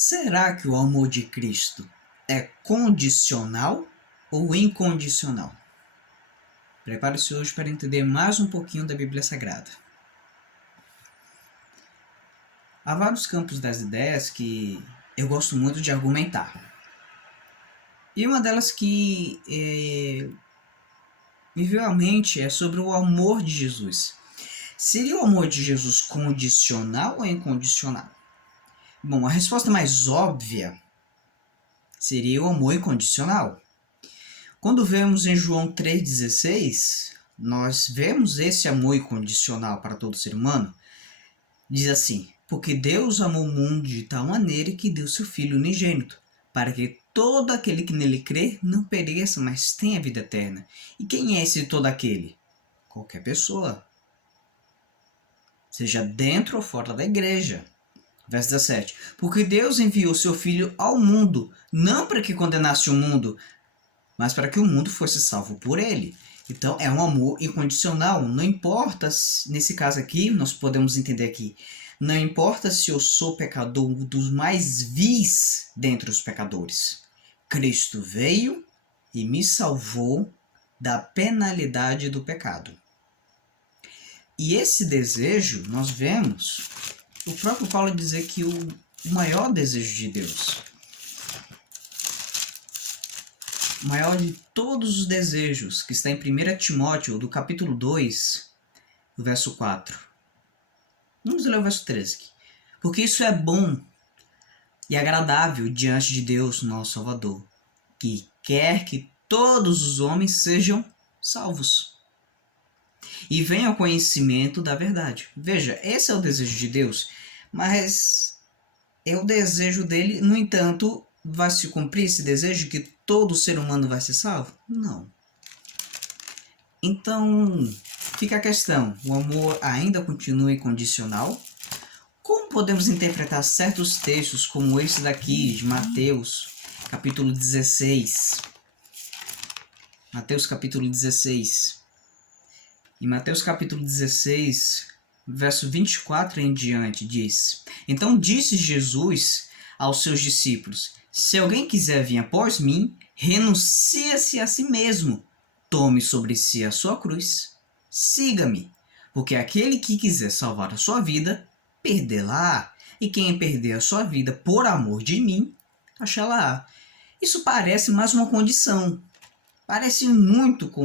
Será que o amor de Cristo é condicional ou incondicional? Prepare-se hoje para entender mais um pouquinho da Bíblia Sagrada. Há vários campos das ideias que eu gosto muito de argumentar. E uma delas que me veio à mente é sobre o amor de Jesus. Seria o amor de Jesus condicional ou incondicional? Bom, a resposta mais óbvia seria o amor incondicional. Quando vemos em João 3,16, nós vemos esse amor incondicional para todo ser humano. Diz assim: porque Deus amou o mundo de tal maneira que deu seu Filho unigênito, para que todo aquele que nele crê não pereça, mas tenha vida eterna. E quem é esse todo aquele? Qualquer pessoa, seja dentro ou fora da igreja. Verso 17: porque Deus enviou seu Filho ao mundo, não para que condenasse o mundo, mas para que o mundo fosse salvo por ele. Então é um amor incondicional. Não importa, nesse caso aqui, nós podemos entender aqui, não importa se eu sou pecador, um dos mais vis dentre os pecadores. Cristo veio e me salvou da penalidade do pecado. E esse desejo, nós vemos o próprio Paulo dizer que o maior desejo de Deus, o maior de todos os desejos, que está em 1 Timóteo, do capítulo 2, do verso 4. Vamos ler o verso 13 aqui. Porque isso é bom e agradável diante de Deus, nosso Salvador, que quer que todos os homens sejam salvos e venham ao conhecimento da verdade. Veja, esse é o desejo de Deus, mas é o desejo dele, no entanto, vai se cumprir esse desejo que todo ser humano vai ser salvo? Não. Então, fica a questão, o amor ainda continua incondicional? Como podemos interpretar certos textos como esse daqui, de Mateus, capítulo 16? Mateus capítulo 16. Em Mateus capítulo 16, verso 24 em diante, diz: então disse Jesus aos seus discípulos: se alguém quiser vir após mim, renuncie-se a si mesmo, tome sobre si a sua cruz, siga-me, porque aquele que quiser salvar a sua vida, perdê-la-á, e quem perder a sua vida por amor de mim, achá-la-á. Isso parece mais uma condição, parece muito com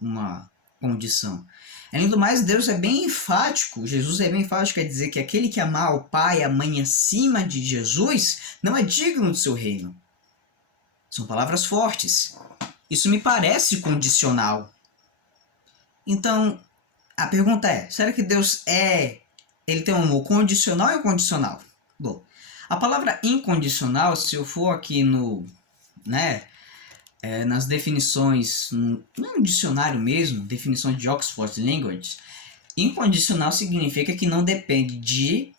uma condição. Além do mais, Deus é bem enfático, Jesus é bem enfático a dizer que aquele que amar o pai e a mãe acima de Jesus não é digno do seu reino. São palavras fortes. Isso me parece condicional. Então, a pergunta é, será que Deus ele tem um amor condicional ou incondicional? Bom, a palavra incondicional, se eu for aqui nas definições, no dicionário mesmo, definições de Oxford Language, incondicional significa que não depende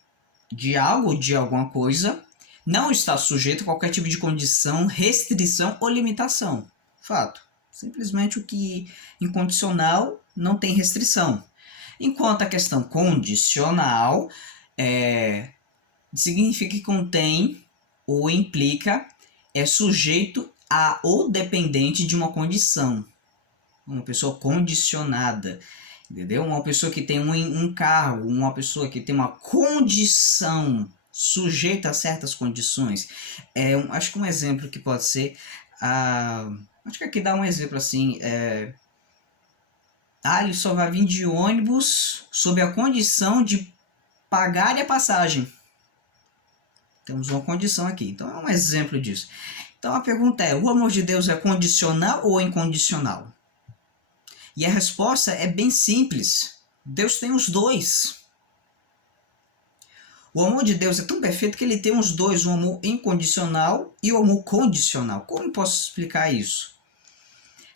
de algo ou de alguma coisa, não está sujeito a qualquer tipo de condição, restrição ou limitação. Fato. Simplesmente o que incondicional não tem restrição. Enquanto a questão condicional significa que contém ou implica, é sujeito a ou dependente de uma condição. Uma pessoa condicionada, entendeu? Uma pessoa que tem um cargo, uma pessoa que tem uma condição sujeita a certas condições. Acho que um exemplo que pode ser, acho que aqui dá um exemplo assim, ele só vai vir de ônibus sob a condição de pagar a passagem. Temos uma condição aqui, então é um exemplo disso. Então a pergunta é, o amor de Deus é condicional ou incondicional? E a resposta é bem simples. Deus tem os dois. O amor de Deus é tão perfeito que ele tem os dois, o amor incondicional e o amor condicional. Como posso explicar isso?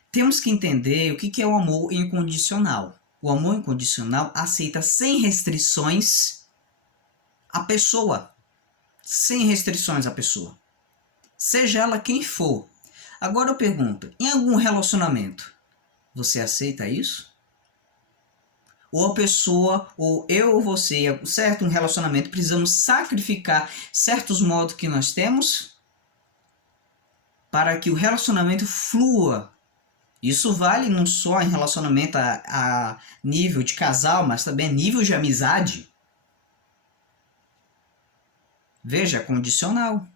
Temos que entender o que é o amor incondicional. O amor incondicional aceita sem restrições a pessoa. Sem restrições a pessoa. Seja ela quem for. Agora eu pergunto, em algum relacionamento, você aceita isso? ou a pessoa, ou eu ou você, certo? Um relacionamento, precisamos sacrificar certos modos que nós temos para que o relacionamento flua. Isso vale não só em relacionamento a nível de casal, mas também a nível de amizade. Veja, é condicional.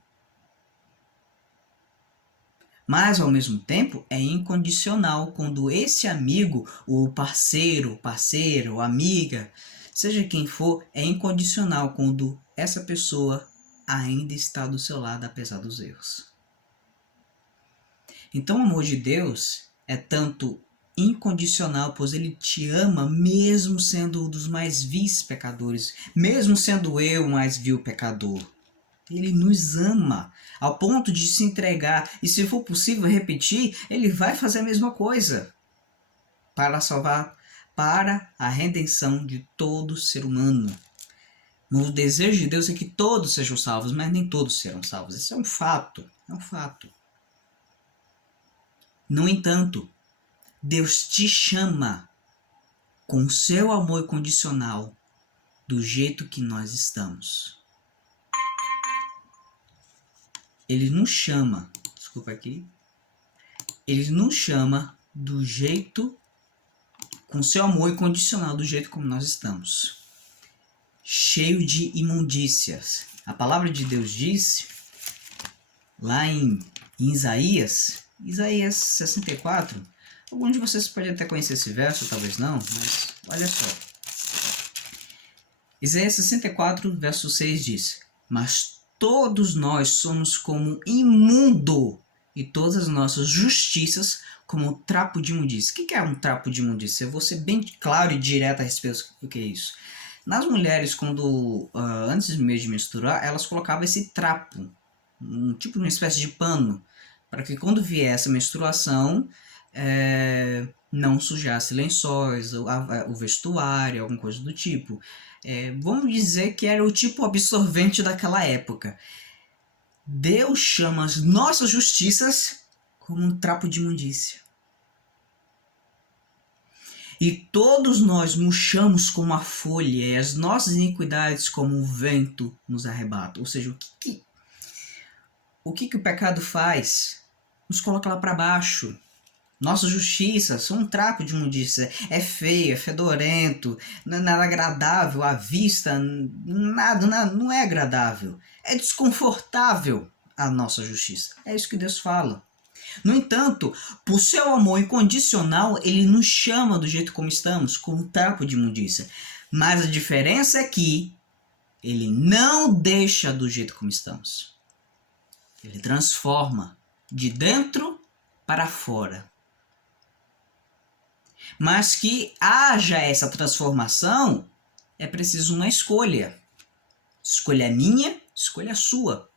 Mas, ao mesmo tempo, é incondicional quando esse amigo, o parceiro, amiga, seja quem for, é incondicional quando essa pessoa ainda está do seu lado apesar dos erros. Então, o amor de Deus é tanto incondicional, pois Ele te ama mesmo sendo um dos mais vis pecadores, mesmo sendo eu o mais vil pecador. Ele nos ama ao ponto de se entregar e, se for possível repetir, Ele vai fazer a mesma coisa para salvar, para a redenção de todo ser humano. O desejo de Deus é que todos sejam salvos, mas nem todos serão salvos. Isso é um fato, é um fato. No entanto, Deus te chama com seu amor incondicional do jeito que nós estamos. Ele nos chama, desculpa aqui, Ele nos chama do jeito, com seu amor incondicional, do jeito como nós estamos. Cheio de imundícias. A palavra de Deus diz, lá em Isaías 64, alguns de vocês podem até conhecer esse verso, talvez não, mas olha só. Isaías 64, verso 6 diz: Mas todos nós somos como imundo, e todas as nossas justiças como trapo de imundícia. O que é um trapo de imundícia? Eu vou ser bem claro e direto a respeito do que é isso. Nas mulheres, quando antes mesmo de menstruar, elas colocavam esse trapo, tipo uma espécie de pano, para que quando viesse a menstruação, não sujasse lençóis, o vestuário, alguma coisa do tipo. Vamos dizer que era o tipo absorvente daquela época. Deus chama as nossas justiças como um trapo de imundícia. E todos nós murchamos como a folha, e as nossas iniquidades como o vento nos arrebata. Ou seja, o que o pecado faz? Nos coloca lá para baixo. Nossa justiça são um trapo de imundícia. É feio, é fedorento, não é nada agradável à vista, nada, não é agradável. É desconfortável a nossa justiça. É isso que Deus fala. No entanto, por seu amor incondicional, Ele nos chama do jeito como estamos, como um trapo de imundícia. Mas a diferença é que Ele não deixa do jeito como estamos. Ele transforma de dentro para fora. Mas que haja essa transformação, é preciso uma escolha. Escolha minha, escolha sua.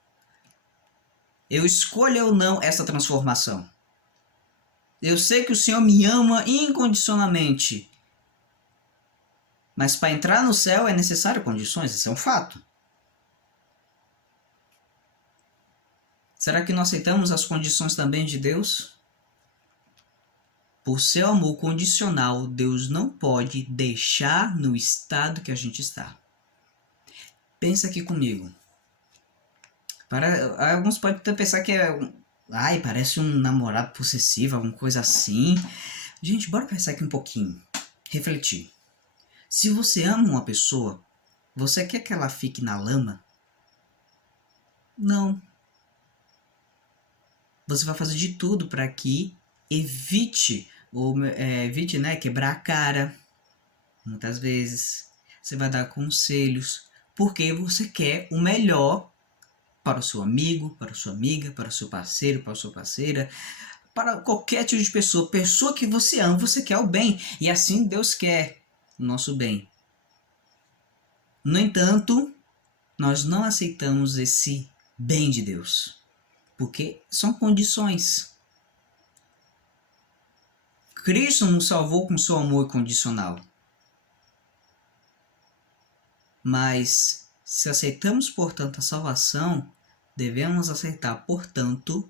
Eu escolho ou não essa transformação. Eu sei que o Senhor me ama incondicionalmente. Mas para entrar no céu é necessário condições, isso é um fato. Será que nós aceitamos as condições também de Deus? Por seu amor condicional, Deus não pode deixar no estado que a gente está. Pensa aqui comigo. Alguns podem até pensar que parece um namorado possessivo, alguma coisa assim. Gente, bora pensar aqui um pouquinho. Refletir. Se você ama uma pessoa, você quer que ela fique na lama? Não. Você vai fazer de tudo para que evite, quebrar a cara. Muitas vezes. Você vai dar conselhos, porque você quer o melhor para o seu amigo, para a sua amiga, para o seu parceiro, para a sua parceira, para qualquer tipo de pessoa que você ama, você quer o bem, e assim Deus quer o nosso bem. No entanto, nós não aceitamos esse bem de Deus, porque são condições. Cristo nos salvou com seu amor incondicional. Mas, se aceitamos, portanto, a salvação, devemos aceitar, portanto,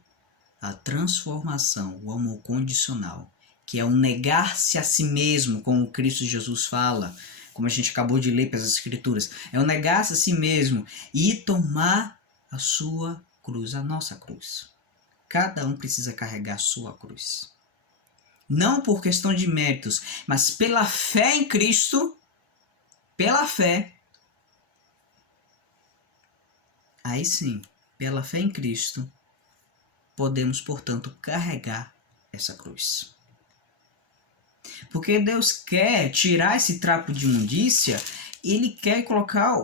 a transformação, o amor condicional. que é um negar-se a si mesmo, como Cristo Jesus fala, como a gente acabou de ler pelas Escrituras. É um negar-se a si mesmo e tomar a sua cruz, a nossa cruz. Cada um precisa carregar a sua cruz. Não por questão de méritos, mas pela fé em Cristo, pela fé. Aí sim, pela fé em Cristo, podemos, portanto, carregar essa cruz. Porque Deus quer tirar esse trapo de imundícia, Ele quer colocar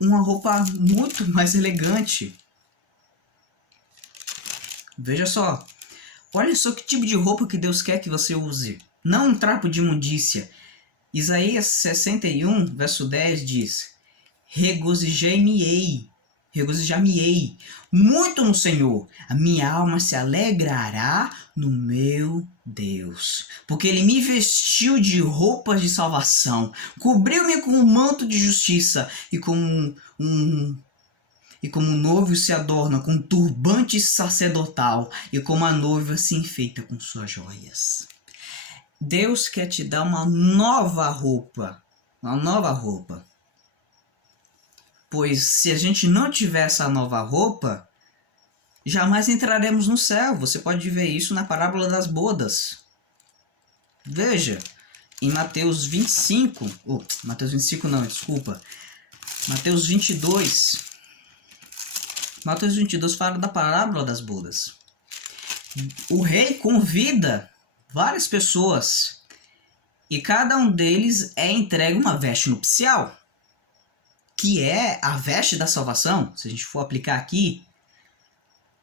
uma roupa muito mais elegante. Veja só, olha só que tipo de roupa que Deus quer que você use. Não um trapo de imundícia. Isaías 61, verso 10 diz: Regozijar-me-ei muito no Senhor, a minha alma se alegrará no meu Deus, porque Ele me vestiu de roupas de salvação, cobriu-me com um manto de justiça, e como um noivo se adorna com um turbante sacerdotal, e como a noiva se enfeita com suas joias. Deus quer te dar uma nova roupa, pois se a gente não tiver essa nova roupa, jamais entraremos no céu. Você pode ver isso na parábola das bodas. Veja, em Mateus 25, Mateus 25 não, desculpa, Mateus 22. Mateus 22 fala da parábola das bodas. O rei convida várias pessoas e cada um deles é entregue uma veste nupcial, que é a veste da salvação. Se a gente for aplicar aqui,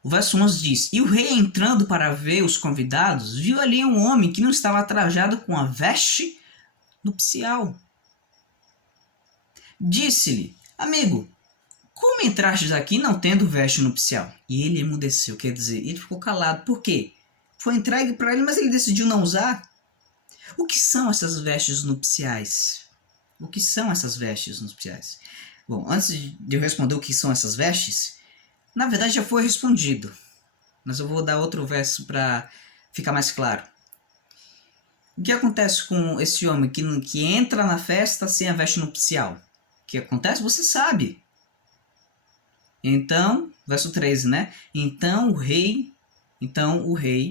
o verso 11 diz: E o rei, entrando para ver os convidados, viu ali um homem que não estava trajado com a veste nupcial. Disse-lhe: Amigo, como entrastes aqui não tendo veste nupcial? E ele emudeceu, quer dizer, ele ficou calado. Por quê? Foi entregue para ele, mas ele decidiu não usar. O que são essas vestes nupciais? O que são essas vestes nupciais? Bom, antes de eu responder o que são essas vestes, na verdade já foi respondido, mas eu vou dar outro verso para ficar mais claro. O que acontece com esse homem que entra na festa sem a veste nupcial? O que acontece? Você sabe. Então, verso 13, né? Então o rei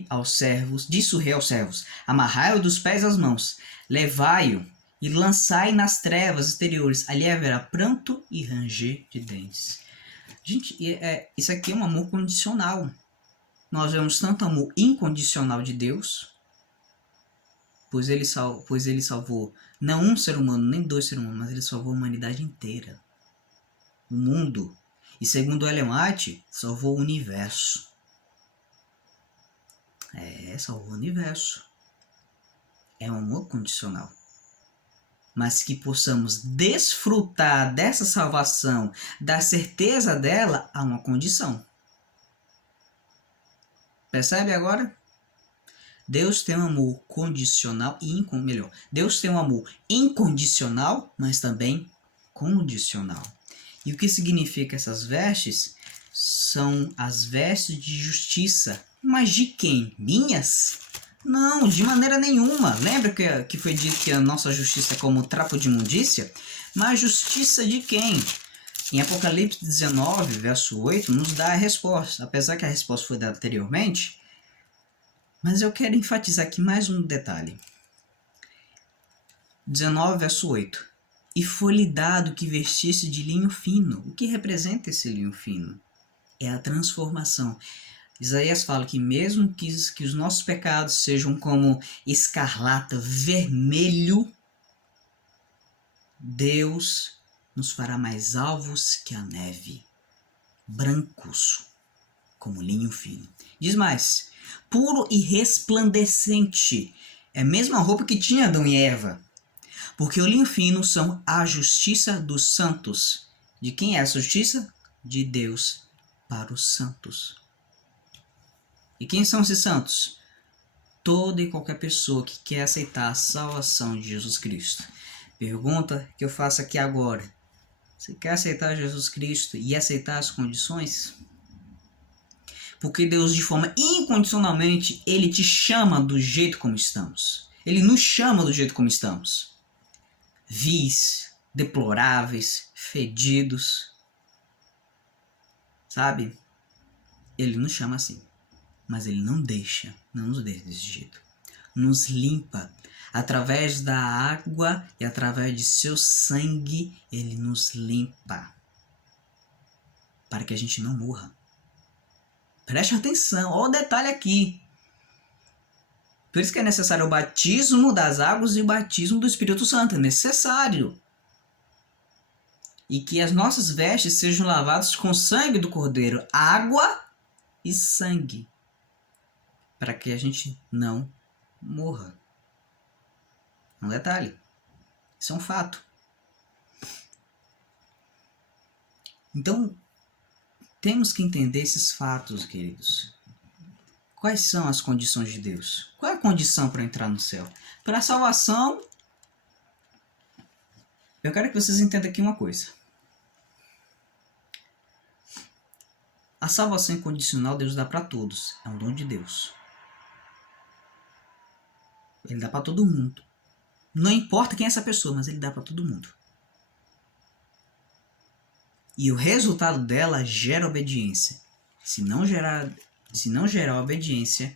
aos servos, disse o rei aos servos: Amarrai-o dos pés às mãos, levai-o e lançai nas trevas exteriores, ali haverá pranto e ranger de dentes. Gente, isso aqui é um amor condicional. Nós vemos tanto amor incondicional de Deus, pois ele salvou não um ser humano, nem dois seres humanos, mas ele salvou a humanidade inteira. O mundo. E segundo Ellen White, salvou o universo. Salvou o universo. É um amor condicional. Mas que possamos desfrutar dessa salvação, da certeza dela, há uma condição. Percebe agora? Deus tem um amor condicional e Deus tem um amor incondicional, mas também condicional. E o que significa essas vestes? São as vestes de justiça. Mas de quem? Minhas? Não, de maneira nenhuma. Lembra que foi dito que a nossa justiça é como trapo de imundícia? Mas justiça de quem? Em Apocalipse 19, verso 8, nos dá a resposta. Apesar que a resposta foi dada anteriormente, mas eu quero enfatizar aqui mais um detalhe. 19, verso 8. E foi-lhe dado que vestisse de linho fino. O que representa esse linho fino? É a transformação. Isaías fala que mesmo que os nossos pecados sejam como escarlata, vermelho, Deus nos fará mais alvos que a neve, brancos como linho fino. Diz mais, puro e resplandecente. É a mesma roupa que tinha Adão e Eva. Porque o linho fino são a justiça dos santos. De quem é a justiça? De Deus para os santos. E quem são esses santos? Toda e qualquer pessoa que quer aceitar a salvação de Jesus Cristo. Pergunta que eu faço aqui agora. Você quer aceitar Jesus Cristo e aceitar as condições? Porque Deus, de forma incondicionalmente, Ele te chama do jeito como estamos. Ele nos chama do jeito como estamos. Vis, deploráveis, fedidos. Sabe? Ele nos chama assim. Mas Ele não nos deixa desse jeito. Nos limpa. Através da água e através de seu sangue, Ele nos limpa. Para que a gente não morra. Preste atenção, olha o detalhe aqui. Por isso que é necessário o batismo das águas e o batismo do Espírito Santo. É necessário. E que as nossas vestes sejam lavadas com sangue do Cordeiro. Água e sangue. Para que a gente não morra. Um detalhe. Isso é um fato. Então, temos que entender esses fatos, queridos. Quais são as condições de Deus? Qual é a condição para entrar no céu? Para a salvação, eu quero que vocês entendam aqui uma coisa. A salvação incondicional Deus dá para todos. É um dom de Deus. Ele dá para todo mundo. Não importa quem é essa pessoa, mas Ele dá para todo mundo. E o resultado dela gera obediência. Se não gerar obediência,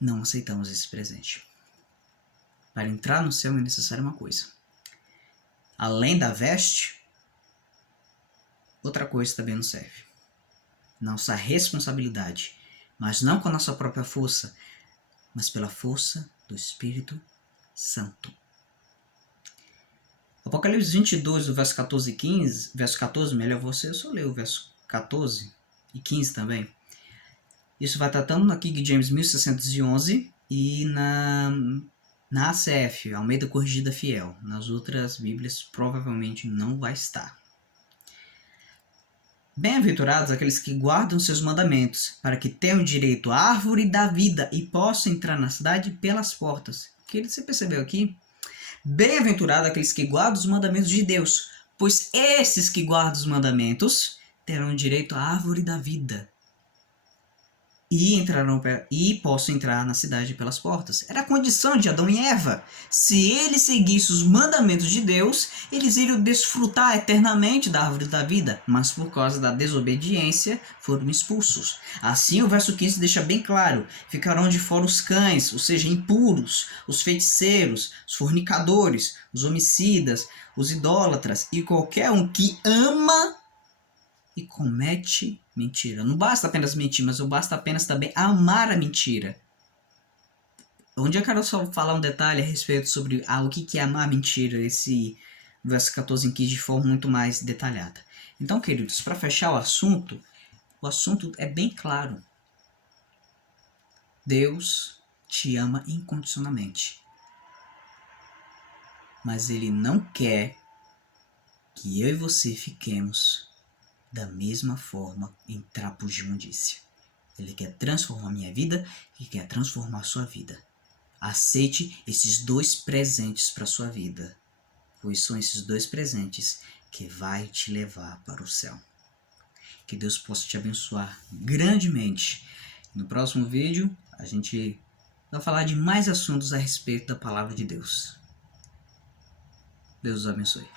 não aceitamos esse presente. Para entrar no céu é necessário uma coisa. Além da veste, outra coisa também nos serve. Nossa responsabilidade, mas não com a nossa própria força, mas pela força do Espírito Santo. Apocalipse 22, do verso 14 e 15, verso 14, melhor você, eu só leio o verso 14 e 15 também. Isso vai tratando na King James 1611 e na ACF, Almeida Corrigida Fiel. Nas outras Bíblias provavelmente não vai estar. Bem-aventurados aqueles que guardam seus mandamentos, para que tenham direito à árvore da vida e possam entrar na cidade pelas portas. Querido, você percebeu aqui? Bem-aventurados aqueles que guardam os mandamentos de Deus, pois esses que guardam os mandamentos terão direito à árvore da vida e possam entrar na cidade pelas portas. Era a condição de Adão e Eva. Se eles seguissem os mandamentos de Deus, eles iriam desfrutar eternamente da árvore da vida, mas por causa da desobediência foram expulsos. Assim o verso 15 deixa bem claro: ficarão de fora os cães, ou seja, impuros, os feiticeiros, os fornicadores, os homicidas, os idólatras e qualquer um que ama e comete mentira. Não basta apenas mentir, mas basta apenas também amar a mentira. Onde eu quero só falar um detalhe a respeito sobre o que é amar a mentira, esse verso 14 aqui de forma muito mais detalhada. Então, queridos, para fechar o assunto é bem claro. Deus te ama incondicionalmente. Mas Ele não quer que eu e você fiquemos da mesma forma em trapos de imundícia. Ele quer transformar minha vida e quer transformar a sua vida. Aceite esses dois presentes para a sua vida, pois são esses dois presentes que vai te levar para o céu. Que Deus possa te abençoar grandemente. No próximo vídeo, a gente vai falar de mais assuntos a respeito da palavra de Deus. Deus os abençoe.